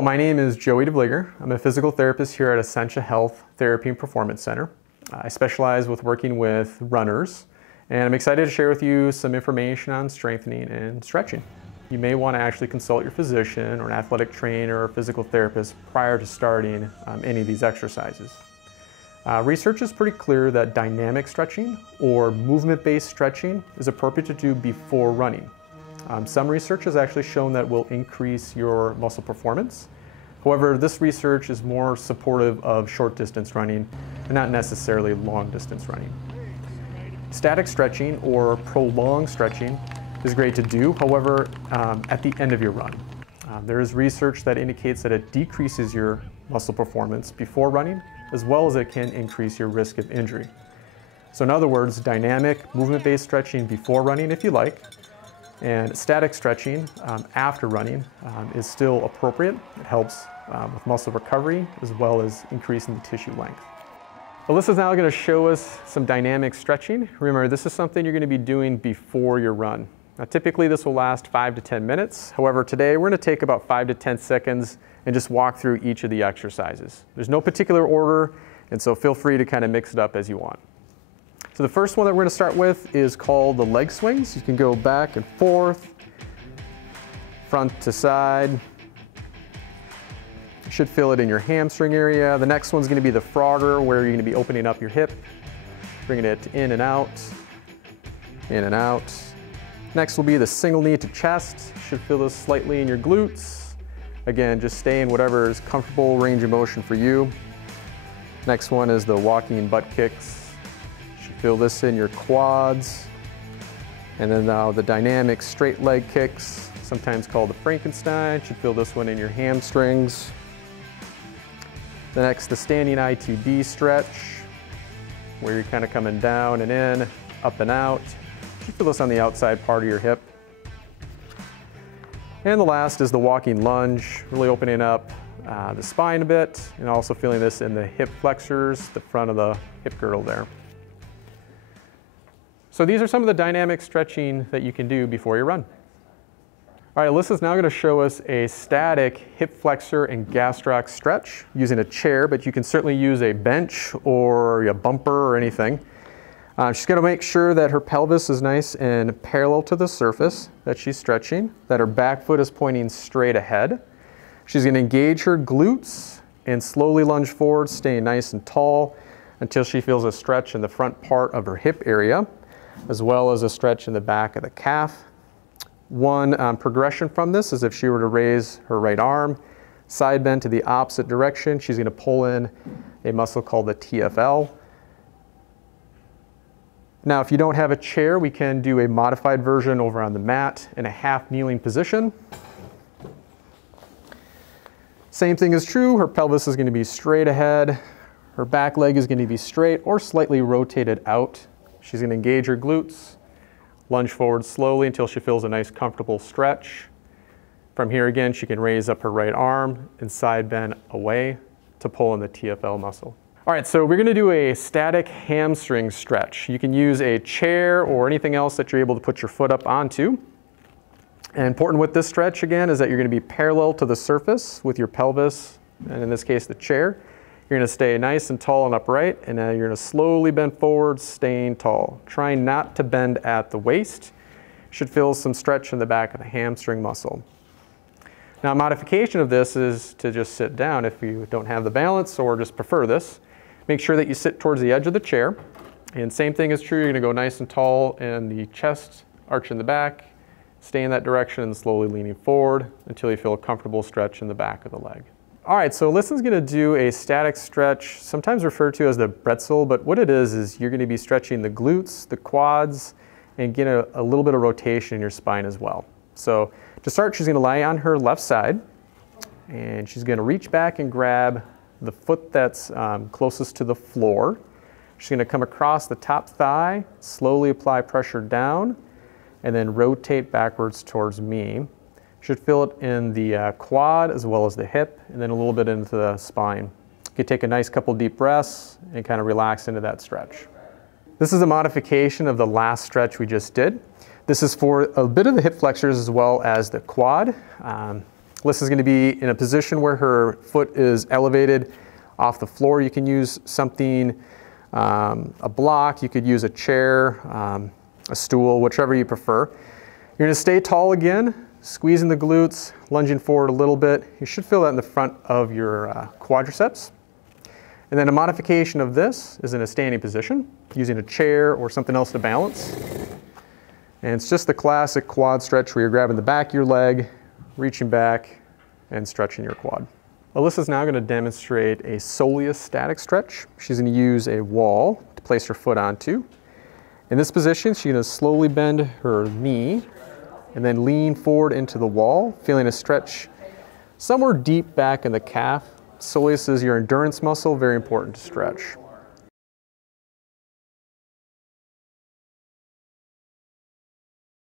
Hello, my name is Joey DeVlieger. I'm a physical therapist here at Essentia Health Therapy and Performance Center. I specialize with working with runners, and I'm excited to share with you some information on strengthening and stretching. You may want to actually consult your physician or an athletic trainer or physical therapist prior to starting any of these exercises. Research is pretty clear that dynamic stretching or movement-based stretching is appropriate to do before running. Some research has actually shown that will increase your muscle performance. However, this research is more supportive of short distance running and not necessarily long distance running. Static stretching or prolonged stretching is great to do, however, at the end of your run. There is research that indicates that it decreases your muscle performance before running, as well as it can increase your risk of injury. So in other words, dynamic movement-based stretching before running if you like, and static stretching after running is still appropriate. It helps with muscle recovery as well as increasing the tissue length. Alyssa's now going to show us some dynamic stretching. Remember, this is something you're going to be doing before your run. Now, typically this will last 5 to 10 minutes. However, today we're going to take about 5 to 10 seconds and just walk through each of the exercises. There's no particular order, and so feel free to kind of mix it up as you want. So the first one that we're going to start with is called the leg swings. You can go back and forth, front to side. You should feel it in your hamstring area. The next one's going to be the frogger, where you're going to be opening up your hip, bringing it in and out, in and out. Next will be the single knee to chest. You should feel this slightly in your glutes. Again, just stay in whatever is comfortable range of motion for you. Next one is the walking butt kicks. Feel this in your quads. And then now the dynamic straight leg kicks, sometimes called the Frankenstein. You should feel this one in your hamstrings. The next, the standing ITB stretch, where you're kind of coming down and in, up and out. You should feel this on the outside part of your hip. And the last is the walking lunge, really opening up the spine a bit, and also feeling this in the hip flexors, the front of the hip girdle there. So these are some of the dynamic stretching that you can do before you run. All right, Alyssa's now going to show us a static hip flexor and gastroc stretch using a chair, but you can certainly use a bench or a bumper or anything. She's going to make sure that her pelvis is nice and parallel to the surface that she's stretching, that her back foot is pointing straight ahead. She's going to engage her glutes and slowly lunge forward, staying nice and tall until she feels a stretch in the front part of her hip area, as well as a stretch in the back of the calf. One progression from this is if she were to raise her right arm, side bend to the opposite direction, she's going to pull in a muscle called the TFL. Now, if you don't have a chair, we can do a modified version over on the mat in a half kneeling position. Same thing is true. Her pelvis is going to be straight ahead. Her back leg is going to be straight or slightly rotated out. She's going to engage her glutes, lunge forward slowly until she feels a nice comfortable stretch. From here again, she can raise up her right arm and side bend away to pull in the TFL muscle. All right, so we're going to do a static hamstring stretch. You can use a chair or anything else that you're able to put your foot up onto. And important with this stretch again is that you're going to be parallel to the surface with your pelvis, and in this case the chair. You're going to stay nice and tall and upright, and then you're going to slowly bend forward, staying tall. Trying not to bend at the waist. You should feel some stretch in the back of the hamstring muscle. Now, a modification of this is to just sit down if you don't have the balance or just prefer this. Make sure that you sit towards the edge of the chair. And same thing is true, you're going to go nice and tall in the chest, arch in the back, stay in that direction and slowly leaning forward until you feel a comfortable stretch in the back of the leg. All right, so Alyssa's going to do a static stretch, sometimes referred to as the bretzel, but what it is you're going to be stretching the glutes, the quads, and get a little bit of rotation in your spine as well. So to start, she's going to lie on her left side, and she's going to reach back and grab the foot that's closest to the floor. She's going to come across the top thigh, slowly apply pressure down, and then rotate backwards towards me. Should feel it in the quad as well as the hip, and then a little bit into the spine. You can take a nice couple deep breaths and kind of relax into that stretch. This is a modification of the last stretch we just did. This is for a bit of the hip flexors as well as the quad. Alyssa's going to be in a position where her foot is elevated off the floor. You can use something, a block, you could use a chair, a stool, whichever you prefer. You're going to stay tall again, squeezing the glutes, lunging forward a little bit. You should feel that in the front of your quadriceps. And then a modification of this is in a standing position, using a chair or something else to balance. And it's just the classic quad stretch where you're grabbing the back of your leg, reaching back, and stretching your quad. Alyssa's now going to demonstrate a soleus static stretch. She's going to use a wall to place her foot onto. In this position, she's going to slowly bend her knee and then lean forward into the wall, feeling a stretch somewhere deep back in the calf. Soleus is your endurance muscle, very important to stretch.